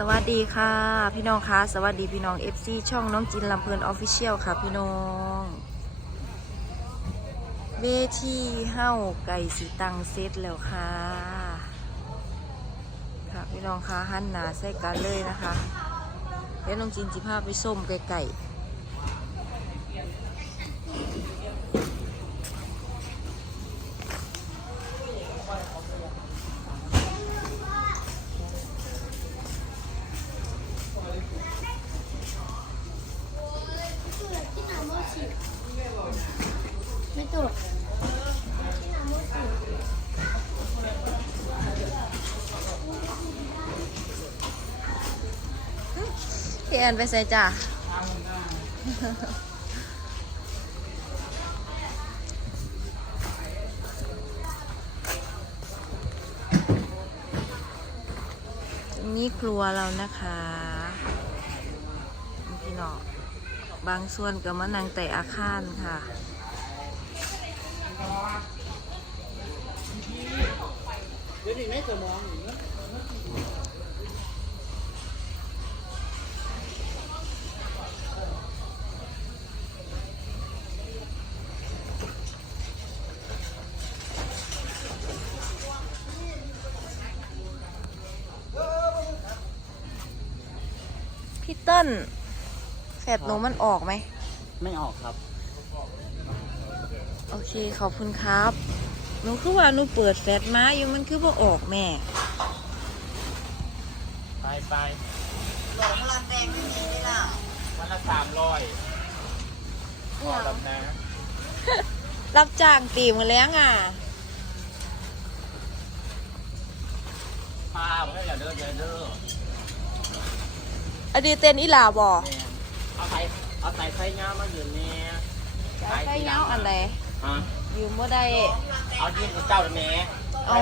สวัสดีค่ะ พี่น้องคะสวัสดีพี่น้อง FC ช่องน้องจินลำเพลินออฟฟิเชียลค่ะพี่น้องเวทีเห้าไก่สีตังเซตแล้วค่ะ ค่ะพี่น้องคะหันหนาใส่กันเลยนะคะเดี๋ยวน้องจินจิภาพไปส้มไก่ไก่ พี่แอนไปใส่จ้าตรงนี้ครัวเรานะคะพี่น้อบางส่วนก็มานั่งแต่อาคารค่ะเดี๋ยวนี้เนสมอง พี่เติ้ลแฟดหนูมันออกไหม ไม่ออกครับ โอเคขอบคุณครับหนูคือว่าหนูเปิดแฟลชมาอยู่มันคือว่าออกแม่ ไปไปหลงรันแดงไม่มีนี่ล่ะวันละสามร้อยพอแล้วนะ รับจ้างตีมาแล้วอะป้าบอกให้อย่าเด้ออย่าเด้ ออดีเต้นอีหลาบอแม่เอาใส่เอาใส่ไส้งามาอยู่เนี่ยจะใส่เงาอันใดฮะยืมบ่ได้ เอายื่นกับเจ้าเลยแม่เอา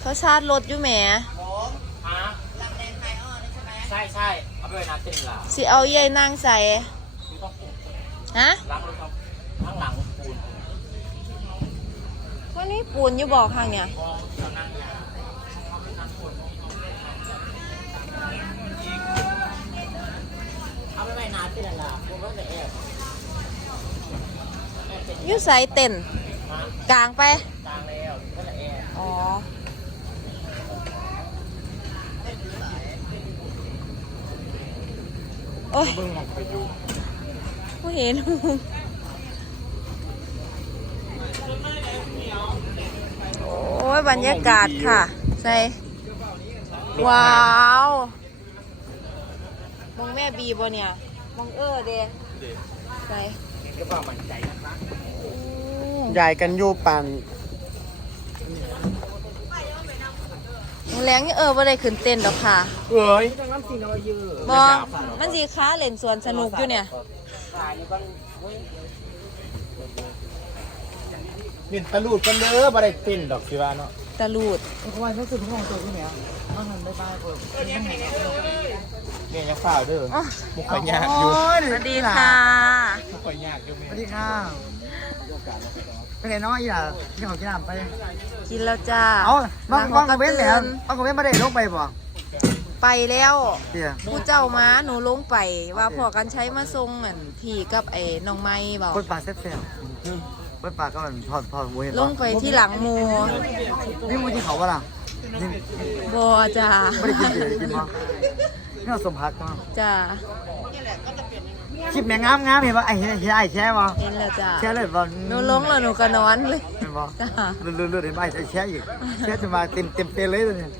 เขาชาร์จรถอยู่แหมฮะใช่ใช่เอาไปไว้น้ำเต็มหล่ะสิเอาเย่นางใส่คือต้องปลูกฮะล้างรถครับข้างหลังปูนวันนี้ปูนอยู่บอกข้างเนี่ย พอเรานั่งเนี่ยเอาไปนั่งปูน เอาไปไว้น้ำเต็มหล่ะปูนก็จะแอบแอบเป็นอยู่ใส่เต้นฮะกลางไปกลางแล้วก็จะแอบอ๋อ โอ้ยเบิ่งมองไปดูไม่เห็น โอ้ยบรรยากาศค่ะ ใส่ ว้าว มองแม่บีบ่เนี่ยมองเออเดใส่ก็ว่ามันใจนะคะอู้ยายกันอยู่ปันมองแรงนี่เออบ่ได้ขึ้นเต้นดอกค่ะเอ้ยต้องน้ำสีน้อยเยอะบอมันสีค้าเล่นสวนสนุกอยู่เนี่ยขายนี่บ้างเฮ้ยเห็นตะลูดกันเด้อบ่ได้เต้นดอกสิว่าเนาะตะลูดเขาว่าเขาสุดห้องตัวที่เนี่ยเอาเงินไปบ้านเพิ่น เนี่ยยังฝ่าเด้ออ๋อมุกข่อยยากอยู่สวัสดีค่ะมุกข่อยยากอยู่แม่สวัสดีค่ะเป็นไงน้องอีหล่ะที่เขากินน้ำไป กินแล้วจ้า เอาบ้างล้บ้างหักับเว้นแหลมตื่บ้างกับเว้นไม่ได้ลงไปบ่ไปแล้วเดี๋ยวผู้เจ้ามาหนูลงไปว่าพอกันใช้มาทรงเหมือนพี่กับไอ้น้องไม้บอกคนป่าเซ็ตเซลคนป่าก็มันพอดพอดบัวเห็นลงไปที่หลังหมูนี่มูที่เขาปะล่ะนี่บอจ้าไม่ได้กินเดี๋ยวกินมั้ง นี่เราสมพักมั้งจ้าคลิปแม่งามงามเห็นป่ะไอ้เห็นไอ้แช่ป่ะเห็นแล้วจ้าแช่เลยป่ะหนูลงแล้วหนูก็นอนเลยเห็นป่ะจ้าเลื่อนเลื่อนเห็นป่ะไอ้แช่อีกแช่จะมาเต็มเต็มเปเลยตัวเนี่ย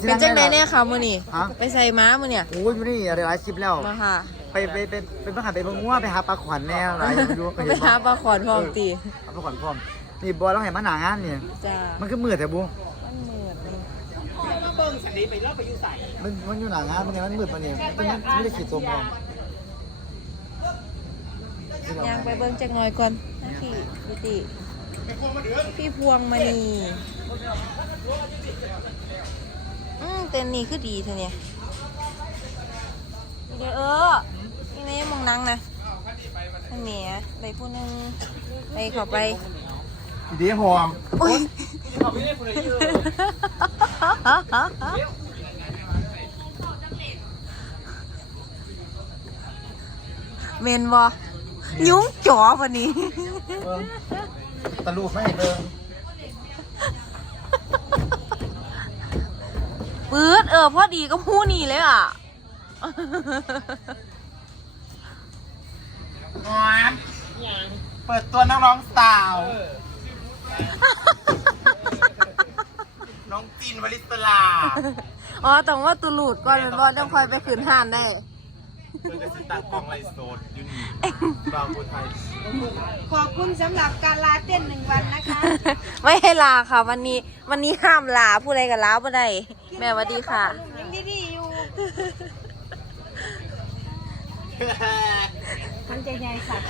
เป็นจังไดเนี่ยค่ะมือนี่ฮะไปใส่ม้ามือเนี่ยโอ้ยมันนี่อะไรหลายคลิปแล้วมาค่ะไปไปไปไปไปหาไปเบิ่งงัวไปหาปลาขวัญแน่หลายไม่รู้ไปหาปลาขอนพร้อมตีเอาปลาขวัญพร้อมนี่บอยเราเห็นมาหนางานเนี่ยจ้ามันคือมืดแต่บู มันเหมือนมัน มา เบิ่งสันนี้ไปแล้วไปอยู่ใส่มันมันอยู่หนางานมันเนี่ยมันมืดมันเนี่ยมันไม่ได้ขีดตัวมองยางไปเบิ้งจักหน่อยก่อนนะพี่พี่ติพี่พวงมณีอืมเต้นนี่คือดีเธอเนี่ยเดี๋ยวเออนี่นี่มองนังนะทางเหนียไปผู้หนึงไปเขอไปดีหอมอุ้ย เดียหอมเมนบอยุ้งจ๋อวันนี้ตะลุกไม่เบิ่งปื๊ดเออพอดีก็พูดนี่เลยอะหงานเปิดตัวนักร้องสาว น้องจินวลิศลาอ๋อต้องว่าตุลูดก่อนเป็นบอลต้องคอยไปขืนห่านได้เพิ่งจะสิตังกล่องไลฟ์สดอยู่นี่บางคนไทยขอบคุณสำหรับการลาเต้นหนึ่งวันนะคะ ไม่ให้ลาค่ะ วันนี้วันนี้ห้ามลาผู้ใดกับลาผู้ใดแม่สวัสดีค่ะยังดีๆอยู่มันใจใหญ่สัตว์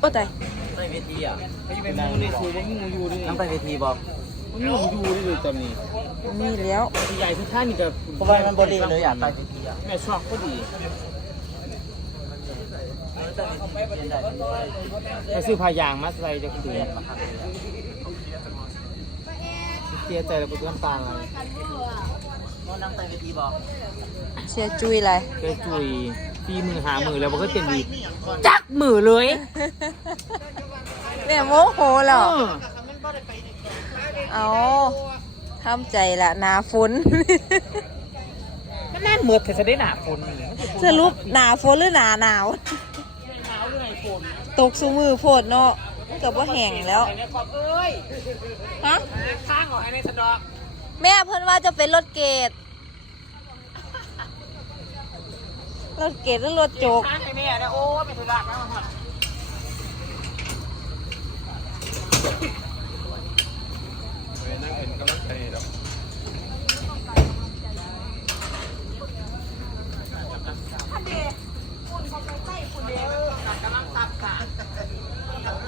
โอ้ตายไปเวทีอะเป็นงูนี่คือว่างูอยู่นี่น้ำไปเวทีบอกงูอยู่นี่เลยตอนนี้มีแล้วใหญ่ทุกท่านนี่ก็เพราะว่ามันบริเลยอะไปเวทีอะแม่ชอบก็ดีไปซื้อผ้ายางมาใส่จะคืนเสียใจแล้วกูต้องตาอะไร นั่งไปเวทีบอกเชียร์จุยเลยแกจุยตีมือหามือแล้วมันก็เต็มดีจักมือเลยแม่โมโหแล้วเออเอาทำใจละหนาฝน มันน่าเหมือดแต่จะได้หนาคนสรุปหนาฝนหรือหนาหนาว หนาวหรือไงฝนตกสูมือโพดเนาะมันกับว่าแห้งแล้ว ไอ้เนี่ยขอบเอ้ยฮะข้างของไอ้ในสะดอก แม่เพิ่นว่าจะเป็นรถเกตรถเกตหรือรถโจกข้างไอ้แม่เนี่ยโอ้เป็นธุระแล้วมัน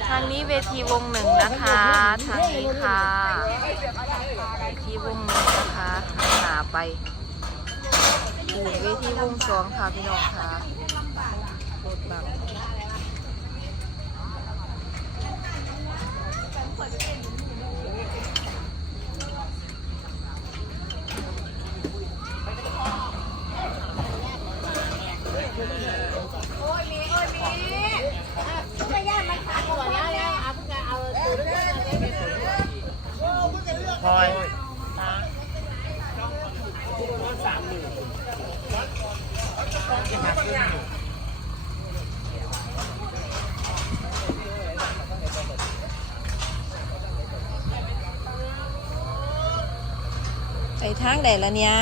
ทางนี้เวทีวงหนึ่งนะคะ ทางนี้ค่ะ เวทีวงหนึ่งนะคะ ไปอูเวทีวงสองค่ะพี่น้องค่ะโคตรบัง ทางไหนละเนี่ย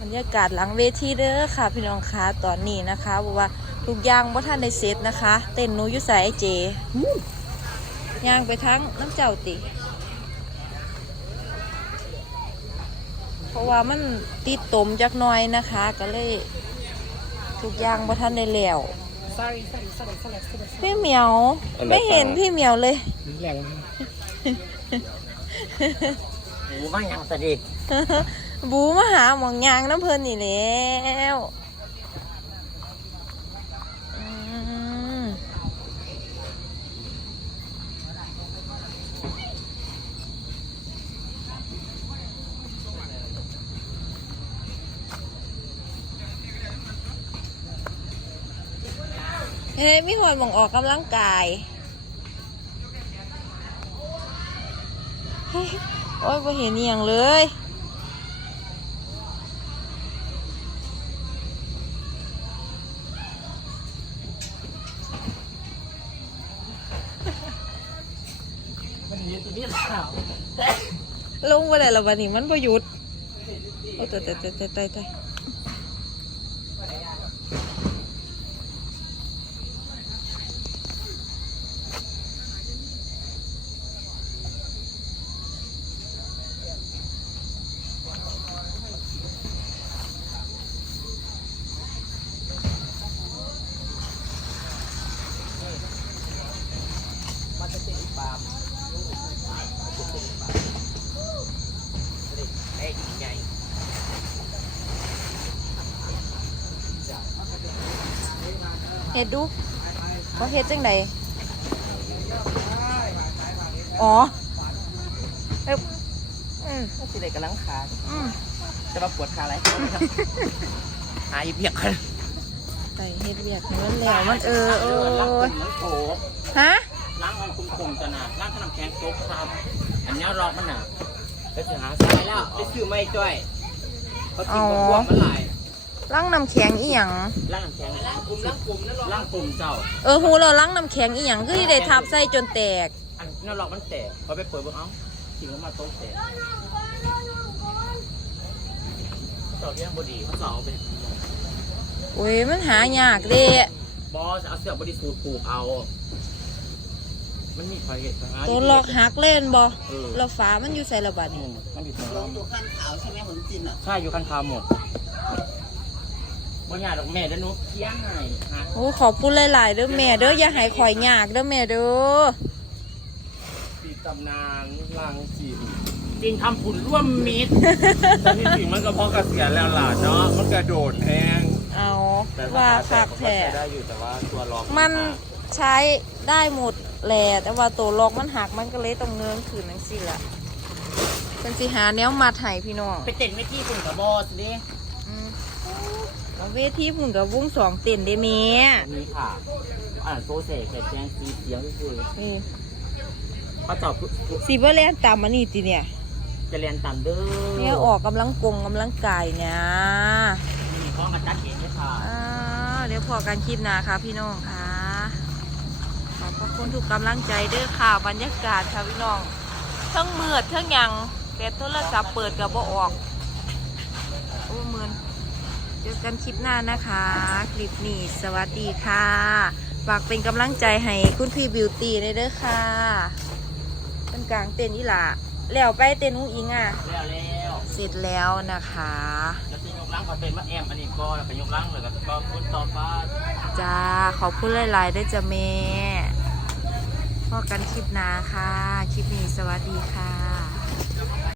บรรยากาศหลังเวทีเด้อค่ะ พี่น้องคะตอนนี้นะคะบอกว่าทุกอย่างว่าท่านได้เสร็จนะคะ เต้นหนูอยุสายเจย่างไปทั้งน้ำเจ้าติ เพราะว่ามันติดตมจักหน้อยนะคะ ก็เลยทุกอย่างว่าท่านได้แล้วพี่เหมียว ไม่เห็นพี่เหมียวเลย แหลกหูบ้างยังสดีบูมาหาหมองยางน้ำเพลินนี่แล้วเฮ้ยมีหอยหมองออกกำลังกายเฮ้ย โอ้ยไ่เห็นอหย่างเลยลงไปเลยละวันนี้มันประยุทธ์โอ้ตายตายตายตายตายตาย เฮ็ดดูเขาเฮ็ดจังไดอ๋อเอ๊บอืมสิเด็กกำลังขาอืมจะมาปวดขาอะไรหายเพียกกันไปเฮ็ดเวียกให้มันแล้วมันเออโอ้ล้างยน้ำโขกฮะล้างอันคุ้มๆจะน่ะล้างขนมแข็งโต๊ะครับอันนี้รอกมันน่ะไปสิหาซ้ายแล้วไปซื้อไม่จ้อยเขาติดกับพวกมันหลาย ล้างน้ำแข็งอีหยังล้างน้ำแข็งล้างกลุ่มล้างกลุ่มนั่นหรอล้างกลุ่มเจ้า เออหูเราล้างน้ำแข็งอีหยังคือที่ได้ทับใส่จนแตก อันนั่นหรอกมันแตกพอไปเปิดเบิ่งเอ้าจริงแล้วมาโต๊ะแตกเขาสอบเลี้ยงบดีเขาสอบเอาไปโอ้ยมันหายากเด้บอสเอาเสื้อบริสูทผูกเอา มันมีคอยเห็นนะตัวหลอกหักเล่นบ่เออเราฟ้ามันอยู่ใส่ระบาดอืนี่มมันอยู่ตรงนั้นตัวขั้นขาวใช่ไหมผมจินอะ ใช่อยู่คันคาหมด บางอย่างดอกแม่เด้อหนุเคี้ยงให้ฮะโอ้ขอบคุณหลายๆเด้อแม่เด้ออย่าให้ข่อยยากเด้อแม่เด้อปีตำนานลังจีนจริงทำผุนร่วมมิตรแต่ที่จริงมันก็เพราะเกษียณแล้วล่ะเนาะมันกระโดดแห้งเอาแต่ว่าถ้าคักก็แท้ใช้ได้อยู่แต่ว่าตัวล็อกมันใช้ได้หมดแหละแต่ว่าตัวล็อกมันหักมันก็เลยต้องเนื้อขืนนังสิล่ะเป็นสิหาแนวมาไถพี่น้องไปเต้นไม่ที่คุณกับบอสดิอืม เอาเวทีพุ่นกับวงสองเต้นได้แม่นี่ค่ะ อ่านโซเซแค่แจ้งซีเสียงก็คือเออเขาตอบสิบ่แล่นตามมันนี่ติเนี่ย จะเรียนตามเด้อเนี่ยออกกำลังกงกำลังกายเนี่ยมีข้อมาตัดเองด้วยค่ะอ่าเดี๋ยวพอกันคลิปหนาค่ะพี่น้องค่ะ ขอบพระคุณทุกกำลังใจเด้อค่ะบรรยากาศค่ะพี่น้องเทั้งมืดเทั้งหยังแต่โทรศัพท์เปิดกับบ่ออกโอ้มืน เจอกันคลิปหน้านะคะ คลิปนี้สวัสดีค่ะฝากเป็นกำลังใจให้คุณพี่บิวตี้ได้เด้อค่ะเป็นกลางเต้นอีหล่ะแล้วไปเต้นอุ้งอิงอะแล้วแล้วเสร็จแล้วนะคะแล้วจะยกล้างขอเป็นมาแอมอันนี้ก็แล้วก็ยกล้างเลยก็ก็คุณต่อไปจ้าขอบคุณหลายๆด้วยจ้ะแม่พอกันคลิปหนาค่ะ คลิปนี้สวัสดีค่ะ